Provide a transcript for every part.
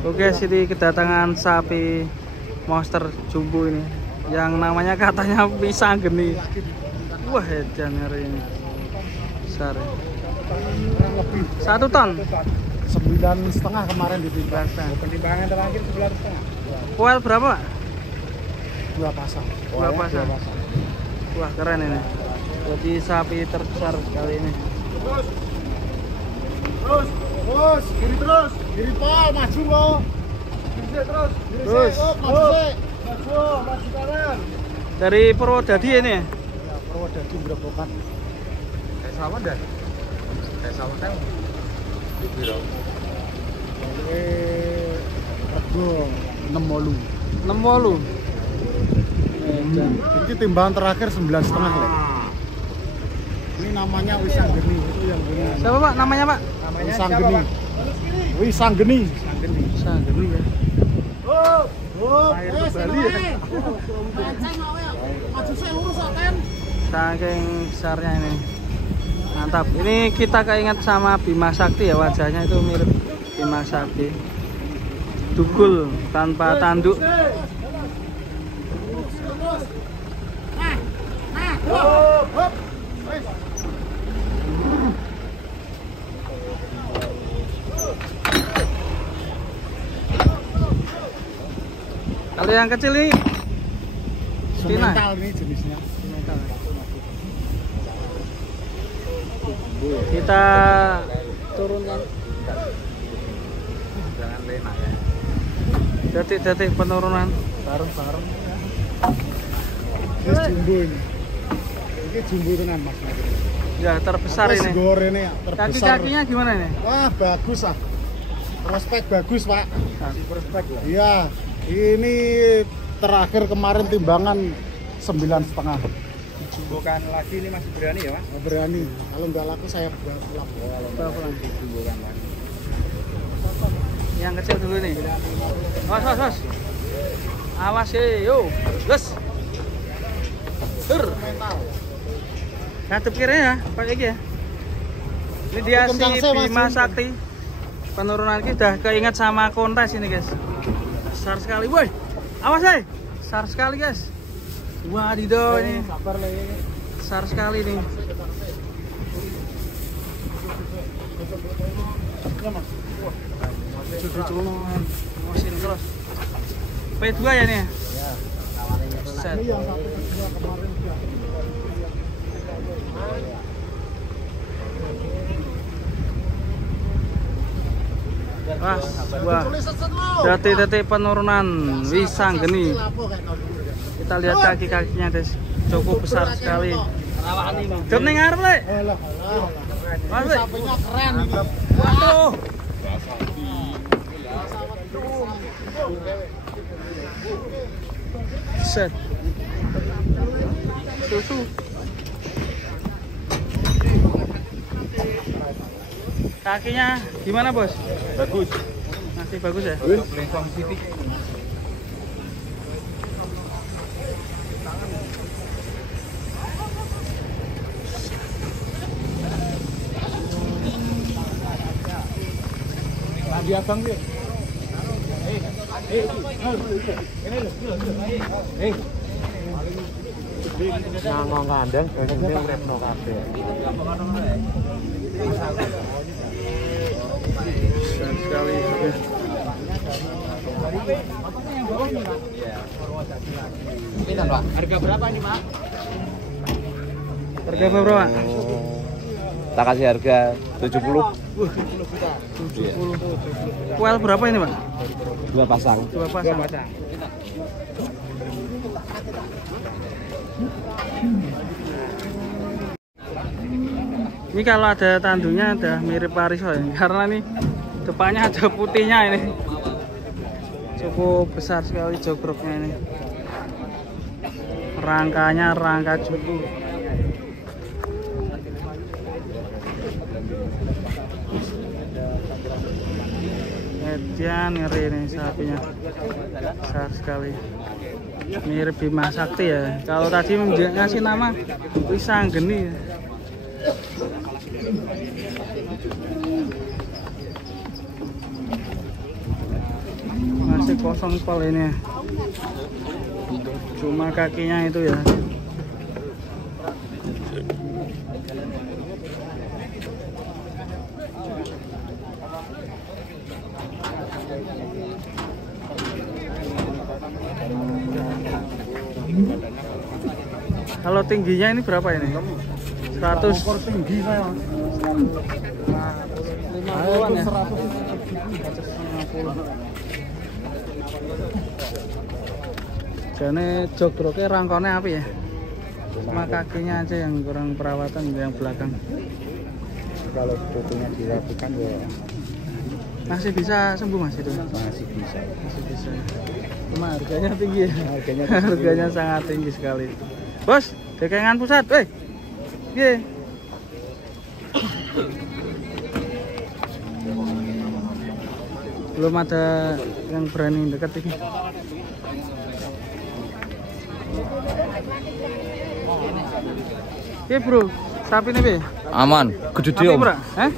Oke, sini kedatangan sapi monster jumbo ini yang namanya katanya pisang geni. Wah, edan hari ini besar ya. 1 ton 9,5 kemarin ditimbang. Penimbangan terakhir 11,5. Poel berapa? 2 pasang. 2 pasang. Wah, keren ini. Jadi sapi terbesar kali ini. Terus, kiri terus, kiri pol, maju lo. Kiri terus, kiri Terus. maju kanan. Dari Purwodadi ini. Ya, Purwodadi Grobogan. Kayak sama dah. Kayak sama kan. Biro. Ini rego 6,8. 68. Ini timbangan terakhir 9,5 lah. Ini namanya Wisang Geni, itu yang geni. Siapa Pak namanya Pak? Wisang Geni. Wisang Geni. Pisang geni ya. Air Bali ya. Maju saya lurus kan. Saking besarnya ini. Mantap. Ini kita keinget sama Bima Sakti ya, wajahnya itu mirip Bima Sakti. Dugul tanpa tanduk. Kalau yang kecil ini Semental ini jenisnya. kita turunkan. Jangan lena ya. Detik-detik penurunan. Bareng-bareng. Ini jumbo ini. Ini jumbo tenan Mas. Ya terbesar ini. Segor ini ya, terbesar. Kaki-kakinya gimana ini? Wah, bagus ah. Prospek bagus, Pak. Prospek lah. Iya, ini terakhir kemarin timbangan 9,5. Bukan lagi ini masih berani ya, Mas? Nggak berani. Kalau nggak laku saya pulang. Pulang. Bukan lagi. Yang kecil dulu nih. Awas. Awas ya, yo. Gus. Mental. Ngadep kiri ya, pakai iki ya. Ini dia si Bima Sakti. Penurunan kita keinget sama kontes ini, guys. Besar sekali, boy. Awas, besar sekali, guys. Wadidaw ini. Sabar le. Besar sekali nih. Culungan. Mesin terus. P2 ya nih. Ya. Set. Ini yang satu kedua kemarin sudah. Wah, detik-detik penurunan Wisang Geni. Kita lihat kaki-kakinya, guys. Cukup besar sekali. Jom ning ngarep, Le. Mas, Le. Sapinya keren ini. Waduh. Set. Susu. Kakinya gimana, Bos? Bagus. Masih bagus ya? Pelesong City. Lagi abang dia. Ngomong kandang, ini uripno kabeh. Besar sekali. Harga berapa ini, Pak? Harga berapa? Tak kasih harga 70. 70. Kuel berapa ini, Pak? 2 pasang. 2 pasang. Ini kalau ada tanduknya ada mirip Pariso ya, karena nih depannya ada putihnya ini. Cukup besar sekali jogroknya ini. Rangkanya rangka jumbo. Edian ngeri nih sapinya, besar sekali. Mirip Bima Sakti ya. Kalau tadi ngasih nama Wisang Geni. masih kosong pol ini. Cuma kakinya itu ya. Kalau tingginya ini berapa ini? 100 tinggi saya. 50-an ya. 150. Jane jogroknya rangkone apa ya? Cuma kakinya aja yang kurang perawatan, yang belakang. Kalau kukunya dirapikan ya Masih bisa sembuh Mas itu? masih bisa. Masih bisa. Cuma harganya tinggi ya. Harganya Harganya sangat tinggi sekali. Bos, dekengan pusat, weh. Piye? Belum ada yang berani dekat ini. Piye, Bro? Sapi ini piye? Aman, gede Sapi ora? Heh?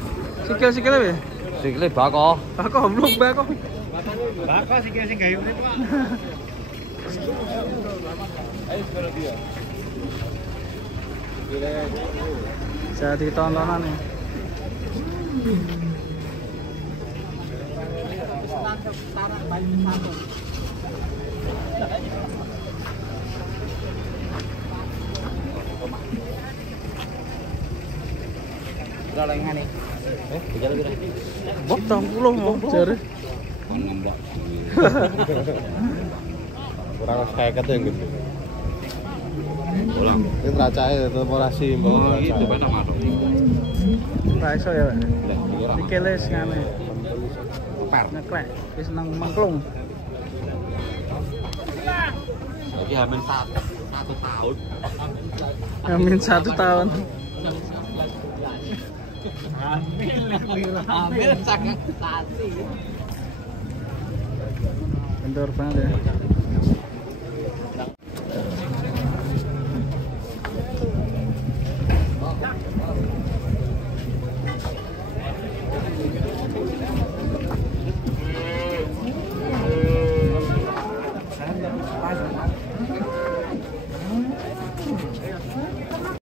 Sikil-sikile piye? Sikile bako. Bako, blok bako. Bako sikil sing gawe urip, Pak. Jadi tontonan ya. Bok 60 mau jare. Kurang saya kata yang gitu. Ulang. Ini teracai itu operasi mbak. Itu benar masuk. Ora iso ya, Pak. Dikeles ngene. Ngeklek, wis nang mengklung. Lagi hamil 1 tahun. Amin 1 tahun. Hamil sangat tadi. Kendor banget ya.